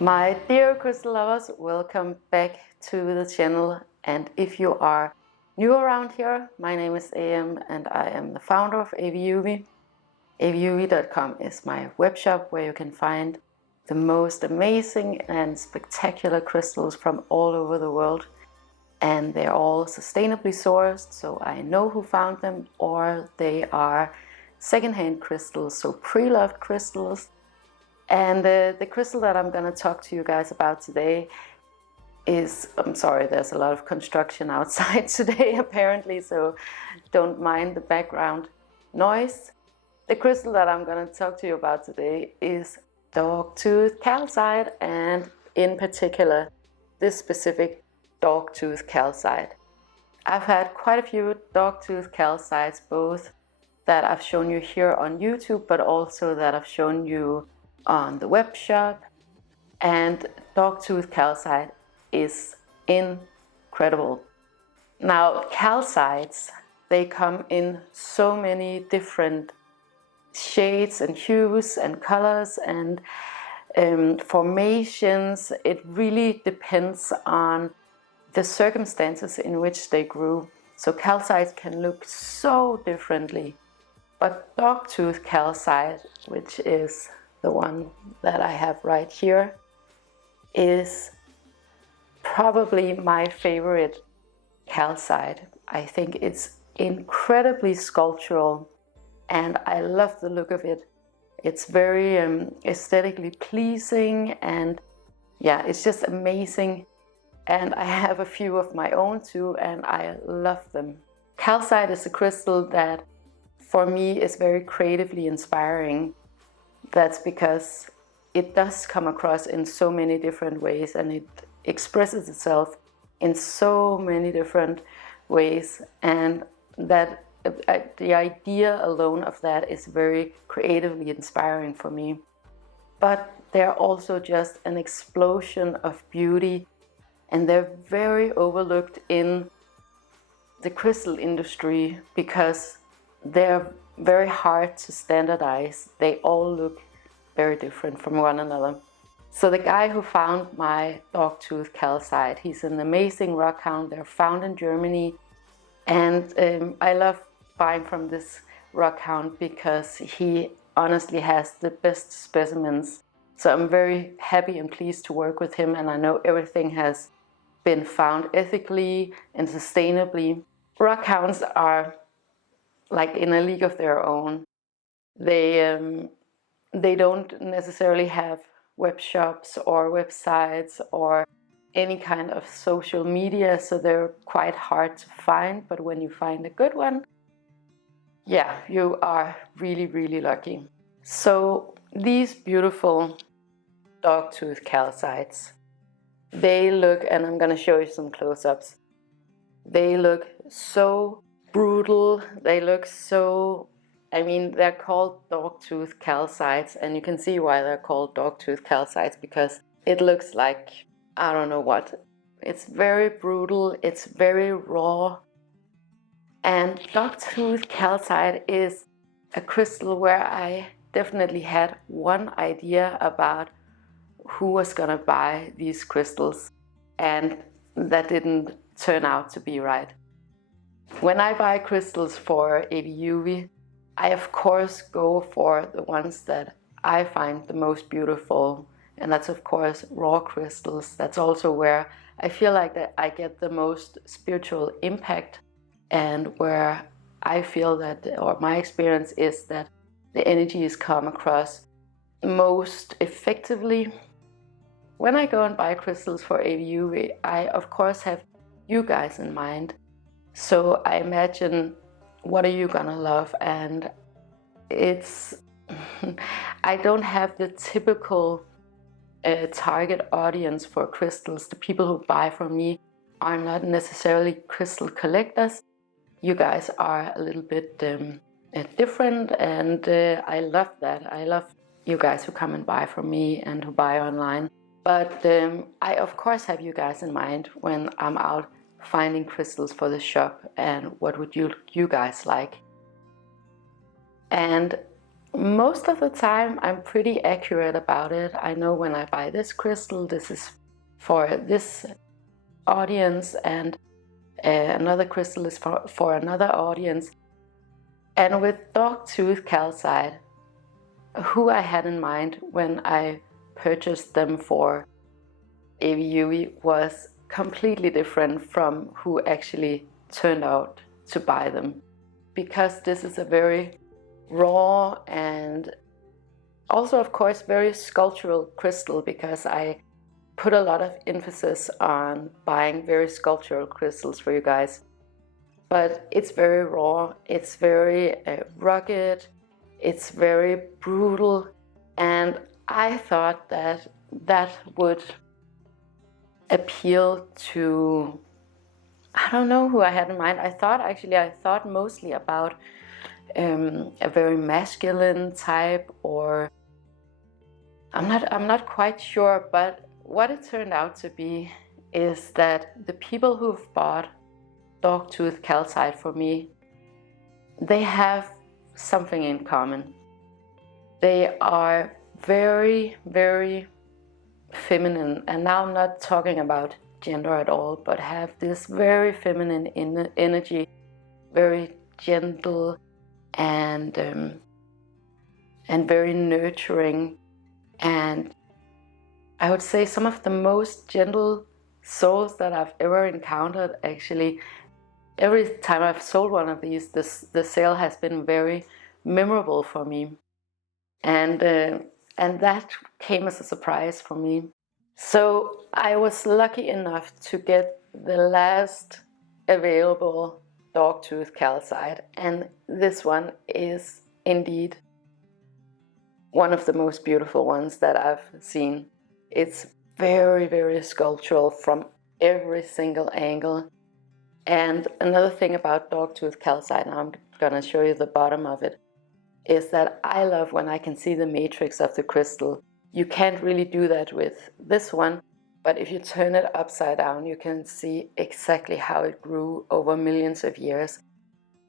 My dear crystal lovers, welcome back to the channel. And if you are new around here, my name is AM and I am the founder of AVIUVI. AVIUVI.com is my web shop where you can find the most amazing and spectacular crystals from all over the world. And they're all sustainably sourced, so I know who found them, or they are secondhand crystals, so pre-loved crystals. And the crystal that I'm going to talk to you guys about today is, I'm sorry, there's a lot of construction outside today apparently, so don't mind the background noise. The crystal that I'm going to talk to you about today is Dogtooth Calcite, and in particular, this specific Dogtooth Calcite. I've had quite a few Dogtooth Calcites, both that I've shown you here on YouTube, but also that I've shown you on the web shop. And Dogtooth Calcite is incredible. Now, calcites, they come in so many different shades and hues and colors and formations. It really depends on the circumstances in which they grew. So calcites can look so differently. But Dogtooth Calcite, which is the one that I have right here, is probably my favorite calcite. I think it's incredibly sculptural and I love the look of it. It's very aesthetically pleasing, and yeah, it's just amazing. And I have a few of my own too, and I love them. Calcite is a crystal that for me is very creatively inspiring. That's because it does come across in so many different ways, and it expresses itself in so many different ways, and that the idea alone of that is very creatively inspiring for me. But they're also just an explosion of beauty, and they're very overlooked in the crystal industry because they're very hard to standardize. They all look very different from one another. So the guy who found my Dogtooth Calcite, he's an amazing rock hound. They're found in Germany, and I love buying from this rock hound because he honestly has the best specimens. So I'm very happy and pleased to work with him, and I know everything has been found ethically and sustainably. Rock hounds are like in a league of their own. They don't necessarily have web shops or websites or any kind of social media, so they're quite hard to find. But when you find a good one, yeah, you are really, really lucky. So these beautiful Dogtooth Calcites, they look, and I'm gonna show you some close-ups, they look so brutal. They look so, I mean, they're called Dogtooth Calcites, and you can see why they're called Dogtooth Calcites, because it looks like, I don't know what. It's very brutal, it's very raw. And Dogtooth Calcite is a crystal where I definitely had one idea about who was gonna buy these crystals, and that didn't turn out to be right. When I buy crystals for AVIUVI, I of course go for the ones that I find the most beautiful, and that's of course raw crystals. That's also where I feel like that I get the most spiritual impact, and where I feel that, or my experience is that the energies come across most effectively. When I go and buy crystals for AVIUVI, I of course have you guys in mind. So I imagine, what are you gonna love? And it's, I don't have the typical target audience for crystals. The people who buy from me are not necessarily crystal collectors. You guys are a little bit different, and I love that. I love you guys who come and buy from me and who buy online. But I of course have you guys in mind when I'm out finding crystals for the shop, and what would you guys like. And Most of the time I'm pretty accurate about it. I know when I buy this crystal, this is for this audience, and another crystal is for another audience. And with Dogtooth Calcite, who I had in mind when I purchased them for AVIUVI was completely different from who actually turned out to buy them. Because this is a very raw and also, of course, very sculptural crystal, because I put a lot of emphasis on buying very sculptural crystals for you guys. But it's very raw, it's very rugged, it's very brutal, and I thought that that would appeal to, I don't know who I had in mind. I thought mostly about a very masculine type, or I'm not quite sure, but what it turned out to be is that the people who've bought Dogtooth Calcite for me, they have something in common. They are very, very feminine, and now I'm not talking about gender at all, but have this very feminine energy, very gentle and very nurturing, and I would say some of the most gentle souls that I've ever encountered. Actually, every time I've sold one of these, the sale has been very memorable for me, and that came as a surprise for me. So I was lucky enough to get the last available Dogtooth Calcite, and this one is indeed one of the most beautiful ones that I've seen. It's very, very sculptural from every single angle. And another thing about Dogtooth Calcite, now I'm gonna show you the bottom of it, is that I love when I can see the matrix of the crystal. You can't really do that with this one, but if you turn it upside down, you can see exactly how it grew over millions of years.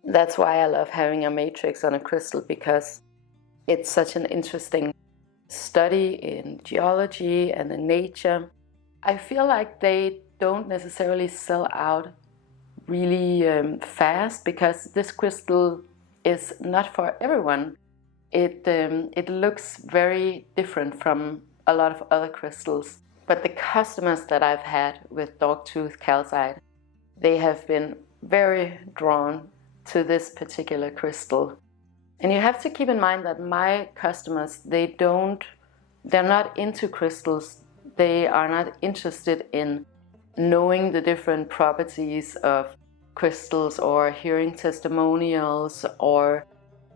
That's why I love having a matrix on a crystal, because it's such an interesting study in geology and in nature. I feel like they don't necessarily sell out really fast, because this crystal is not for everyone. It looks very different from a lot of other crystals. But the customers that I've had with Dogtooth Calcite, they have been very drawn to this particular crystal. And you have to keep in mind that my customers, they're not into crystals. They are not interested in knowing the different properties of crystals, or hearing testimonials, or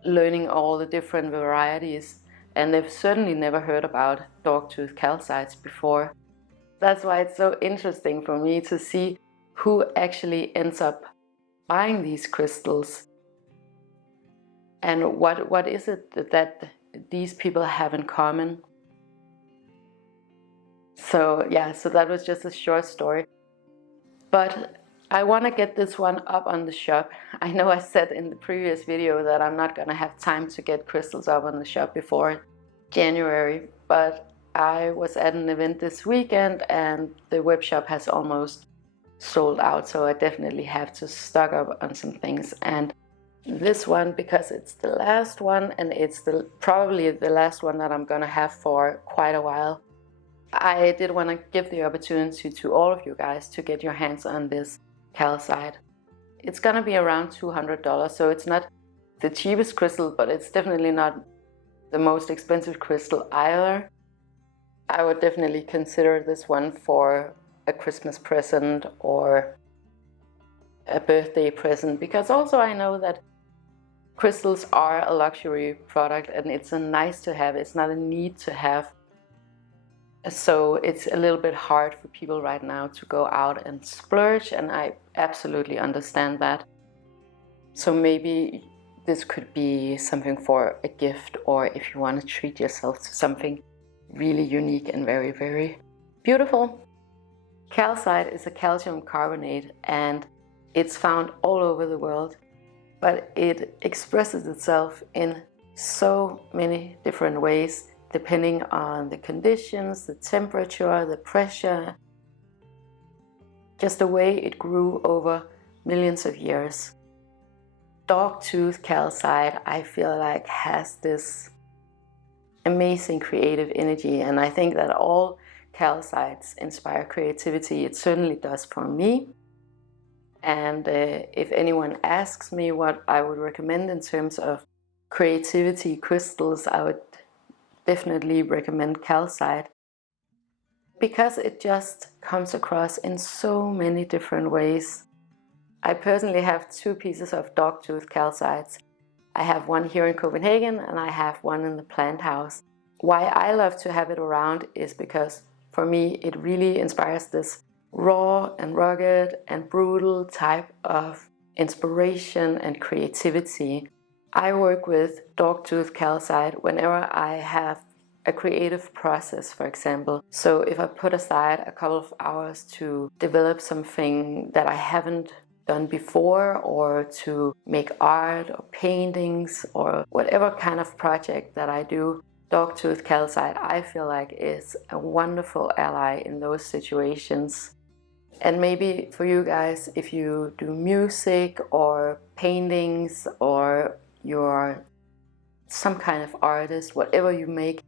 learning all the different varieties. And they've certainly never heard about Dogtooth Calcites before. That's why it's so interesting for me to see who actually ends up buying these crystals. And what is it that these people have in common? So yeah, so that was just a short story. But I want to get this one up on the shop. I know I said in the previous video that I'm not going to have time to get crystals up on the shop before January, but I was at an event this weekend and the web shop has almost sold out, so I definitely have to stock up on some things. And this one, because it's the last one, and it's probably the last one that I'm gonna have for quite a while, I did want to give the opportunity to all of you guys to get your hands on this calcite. It's gonna be around $200, so it's not the cheapest crystal, but it's definitely not the most expensive crystal either. I would definitely consider this one for a Christmas present or a birthday present, because also I know that crystals are a luxury product and it's a nice to have, it's not a need to have. So it's a little bit hard for people right now to go out and splurge, and I absolutely understand that. So maybe this could be something for a gift, or if you want to treat yourself to something really unique and very, very beautiful. Calcite is a calcium carbonate, and it's found all over the world, but it expresses itself in so many different ways depending on the conditions, the temperature, the pressure, just the way it grew over millions of years. Dogtooth Calcite, I feel like, has this amazing creative energy, and I think that all calcites inspire creativity. It certainly does for me. And if anyone asks me what I would recommend in terms of creativity crystals, I would definitely recommend calcite, because it just comes across in so many different ways. I personally have 2 pieces of Dogtooth calcites. I have one here in Copenhagen and I have one in the plant house. Why I love to have it around is because for me it really inspires this raw and rugged and brutal type of inspiration and creativity. I work with Dogtooth calcite whenever I have a creative process, for example. So if I put aside a couple of hours to develop something that I haven't done before, or to make art or paintings or whatever kind of project that I do, Dogtooth calcite, I feel like, is a wonderful ally in those situations. And maybe for you guys, if you do music or paintings, or you're some kind of artist, whatever you make,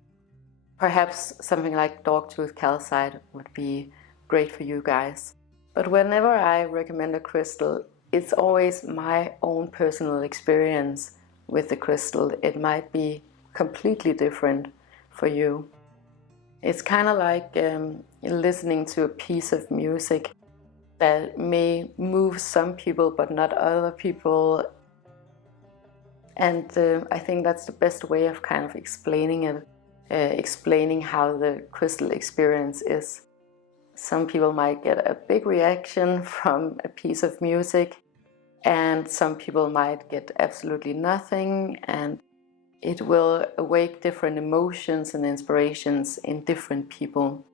perhaps something like Dogtooth calcite would be great for you guys. But whenever I recommend a crystal, it's always my own personal experience with the crystal. It might be completely different for you. It's kind of like listening to a piece of music that may move some people but not other people. And I think that's the best way of kind of explaining it, explaining how the crystal experience is. Some people might get a big reaction from a piece of music, and some people might get absolutely nothing, and it will awake different emotions and inspirations in different people.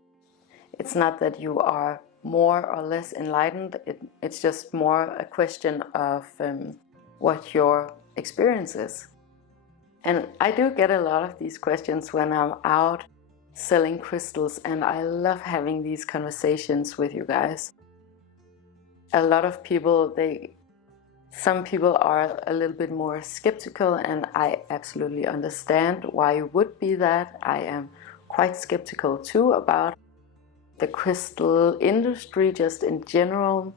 It's not that you are more or less enlightened, it's just more a question of what your experience is. And I do get a lot of these questions when I'm out selling crystals, and I love having these conversations with you guys. A lot of people, some people are a little bit more skeptical, and I absolutely understand why you would be that. I am quite skeptical too about the crystal industry just in general.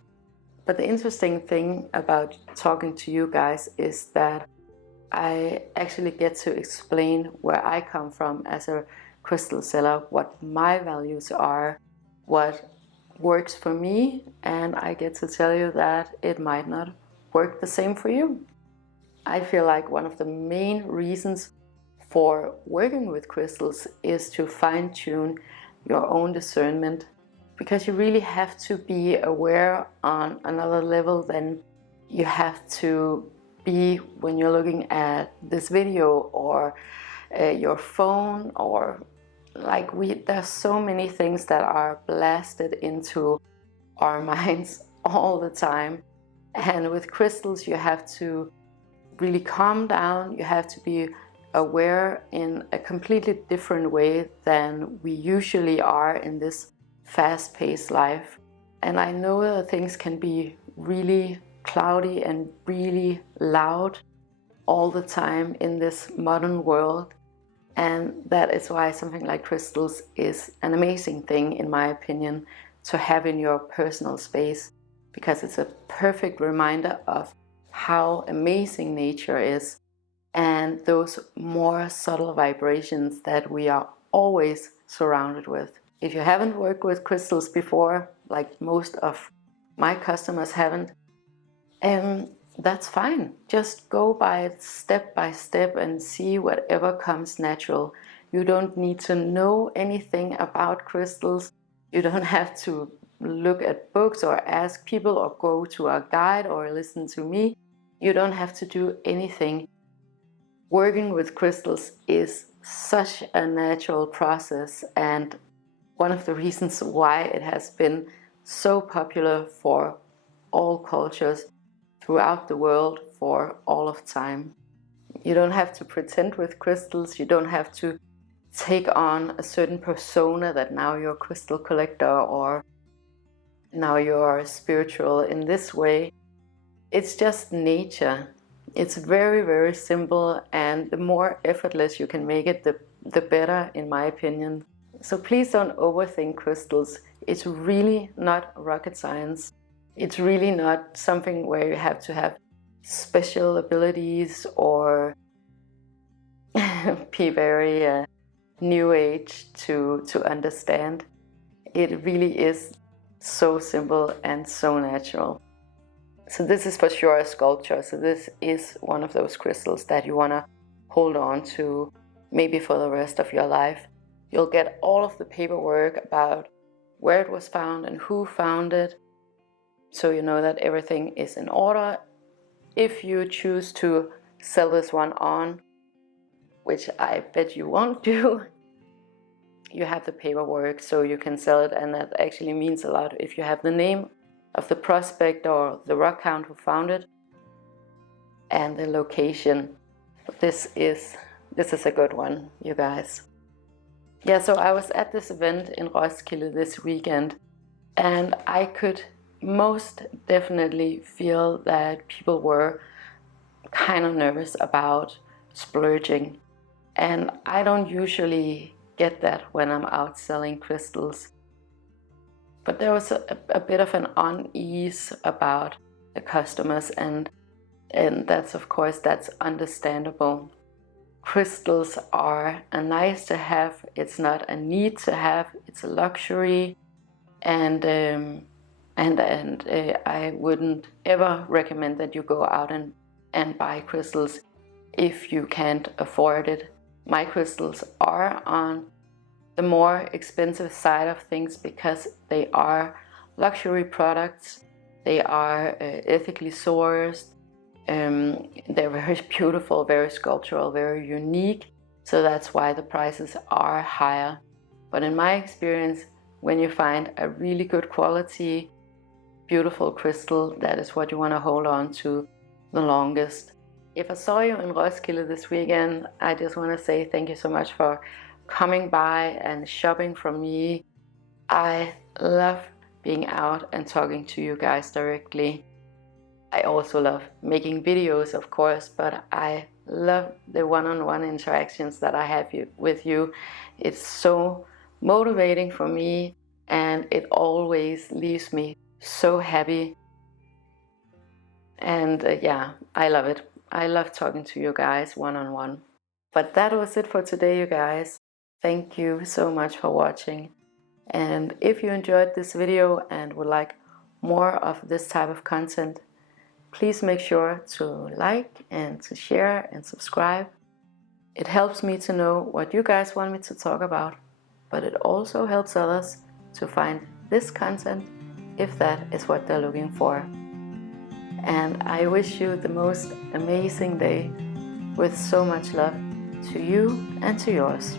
But the interesting thing about talking to you guys is that I actually get to explain where I come from as a crystal seller, what my values are, what works for me, and I get to tell you that it might not work the same for you. I feel like one of the main reasons for working with crystals is to fine-tune your own discernment, because you really have to be aware on another level than you have to be when you're looking at this video or your phone, or there's so many things that are blasted into our minds all the time. And with crystals, you have to really calm down. You have to be aware in a completely different way than we usually are in this fast-paced life. And I know that things can be really cloudy and really loud all the time in this modern world. And that is why something like crystals is an amazing thing, in my opinion, to have in your personal space, because it's a perfect reminder of how amazing nature is, and those more subtle vibrations that we are always surrounded with. If you haven't worked with crystals before, like most of my customers haven't, that's fine. Just go by it step by step and see whatever comes natural. You don't need to know anything about crystals. You don't have to look at books or ask people or go to a guide or listen to me. You don't have to do anything. Working with crystals is such a natural process, and one of the reasons why it has been so popular for all cultures throughout the world for all of time. You don't have to pretend with crystals. You don't have to take on a certain persona that now you're a crystal collector or now you're spiritual in this way. It's just nature. It's very, very simple, and the more effortless you can make it, the better, in my opinion. So please don't overthink crystals. It's really not rocket science. It's really not something where you have to have special abilities or be very new age to understand. It really is so simple and so natural. So this is for sure a sculpture. So this is one of those crystals that you want to hold on to maybe for the rest of your life. You'll get all of the paperwork about where it was found and who found it, so you know that everything is in order. If you choose to sell this one on, which I bet you won't do, you have the paperwork so you can sell it, and that actually means a lot. If you have the name of the prospect or the rock count who found it and the location, this is a good one, you guys. Yeah, so I was at this event in Roskilde this weekend, and I could most definitely feel that people were kind of nervous about splurging. And I don't usually get that when I'm out selling crystals. But there was a bit of an unease about the customers, and that's, of course, that's understandable. Crystals are a nice to have, it's not a need to have, it's a luxury, and I wouldn't ever recommend that you go out and buy crystals if you can't afford it. My crystals are on the more expensive side of things because they are luxury products, they are ethically sourced, they're very beautiful, very sculptural, very unique, so that's why the prices are higher. But in my experience, when you find a really good quality, beautiful crystal, that is what you want to hold on to the longest. If I saw you in Roskilde this weekend, I just want to say thank you so much for coming by and shopping from me. I love being out and talking to you guys directly. I also love making videos, of course, but I love the one-on-one interactions that I have with you. It's so motivating for me, and it always leaves me so happy. And yeah, I love it. I love talking to you guys one-on-one. But that was it for today, you guys. Thank you so much for watching. And if you enjoyed this video and would like more of this type of content, please make sure to like and to share and subscribe. It helps me to know what you guys want me to talk about, but it also helps others to find this content if that is what they're looking for. And I wish you the most amazing day with so much love to you and to yours.